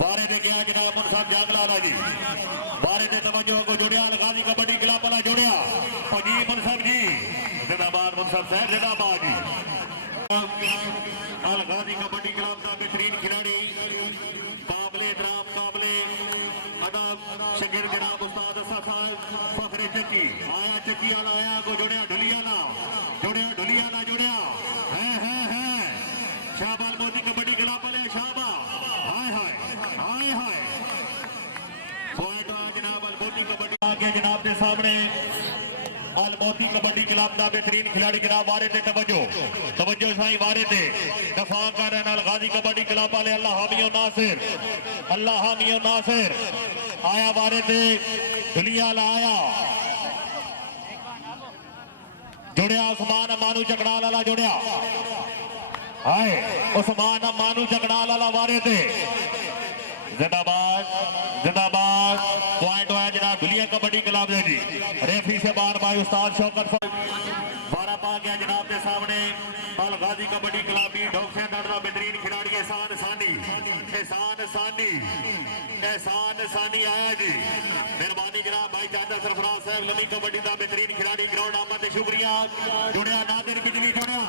वारे ने क्या जनाब मुनसब जागलाना जी वारे ने तवज्जो को जुड़िया अलगाजी कबड्डी क्लब वाला जुड़िया पगी मुनसब जी जिंदाबाद मुनसब साहब जिंदाबाद जी अलगाजी कबड्डी क्लब का बेहतरीन खिलाड़ी काबिले इतराम काबिले अदब शकीर जनाब उस्ताद फखरे चक्की आया चक्की वाला आया को जुड़िया ढुलिया ना जुड़िया है शाहबाल मोदी कबड्डी क्लब वाले शाहबा हाय जनाब अलमोती कबड्डी आगे जनाब के सामने अलमोती कबड्डी क्लब का बेहतरीन खिलाड़ी जनाब वारे ते तवज्जो साईं वारे ते दफा कर रहे अलगाजी कबड्डी क्लब वाले अल्लाह हामियो नासिर आया वारे ते दुनिया लाया जुड़िया उस्मान मानू चकड़ाल वाला जुड़िया हाय उस्मान मानू चकड़ाल वाला वारे ते जिंदाबाद पॉइंट आया जनाब दुनिया कबड्डी क्लब जी रेफरी से बार भाई उस्ताद शौकत वारा पा गया जनाब के सामने अलगाजी कबड्डी क्लब भी डॉग से का बेहतरीन खिलाड़ी एहसान सानी आया जी मेहरबानी जनाब भाई चाचा सरफराज साहब लमी कबड्डी का बेहतरीन खिलाड़ी ग्राउंड आमद शुक्रिया जुड़िया नादिर बिजली जुड़िया